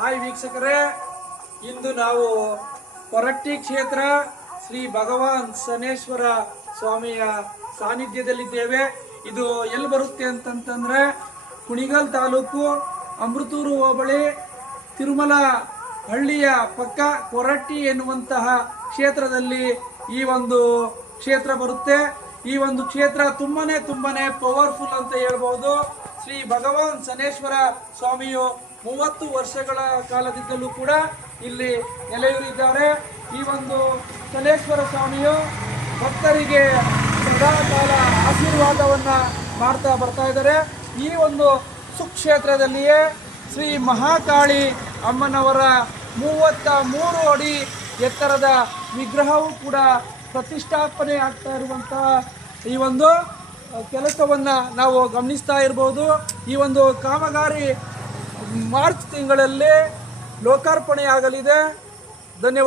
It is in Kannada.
ಹಾಯ್ ವೀಕ್ಷಕರೇ, ಇಂದು ನಾವು ಕೊರಟ್ಟಿ ಕ್ಷೇತ್ರ ಶ್ರೀ ಭಗವಾನ್ ಶನೇಶ್ವರ ಸ್ವಾಮಿಯ ಸಾನ್ನಿಧ್ಯದಲ್ಲಿದ್ದೇವೆ. ಇದು ಎಲ್ಲಿ ಬರುತ್ತೆ ಅಂತಂತಂದ್ರೆ ಕುಣಿಗಲ್ ತಾಲೂಕು ಅಮೃತೂರು ಹೋಬಳಿ ತಿರುಮಲ ಹಳ್ಳಿಯ ಪಕ್ಕ ಕೊರಟ್ಟಿ ಎನ್ನುವಂತಹ ಕ್ಷೇತ್ರದಲ್ಲಿ ಈ ಒಂದು ಕ್ಷೇತ್ರ ಬರುತ್ತೆ. ಈ ಒಂದು ಕ್ಷೇತ್ರ ತುಂಬಾನೇ ಪವರ್ಫುಲ್ ಅಂತ ಹೇಳ್ಬೋದು. ಶ್ರೀ ಭಗವಾನ್ ಶನೇಶ್ವರ ಸ್ವಾಮಿಯು 30 ವರ್ಷಗಳ ಕಾಲದಿಂದಲೂ ಕೂಡ ಇಲ್ಲಿ ನೆಲೆಯೂರಿದ್ದಾರೆ. ಈ ಒಂದು ಶನೇಶ್ವರ ಸ್ವಾಮಿಯು ಭಕ್ತರಿಗೆ ಸದಾಕಾಲ ಆಶೀರ್ವಾದವನ್ನ ಮಾಡ್ತಾ ಬರ್ತಾ ಇದ್ದಾರೆ. ಈ ಒಂದು ಸುಕ್ಷೇತ್ರದಲ್ಲಿಯೇ ಶ್ರೀ ಮಹಾಕಾಳಿ ಅಮ್ಮನವರ 33 ಅಡಿ ಎತ್ತರದ ವಿಗ್ರಹವೂ ಕೂಡ ಪ್ರತಿಷ್ಠಾಪನೆ ಆಗ್ತಾ ಇರುವಂತಹ ಈ ಒಂದು ಕೆಲಸವನ್ನು ನಾವು ಗಮನಿಸ್ತಾ ಇರ್ಬೋದು. ಈ ಒಂದು ಕಾಮಗಾರಿ ಮಾರ್ಚ್ ತಿಂಗಳಲ್ಲಿ ಲೋಕಾರ್ಪಣೆಯಾಗಲಿದೆ. ಧನ್ಯವಾದ.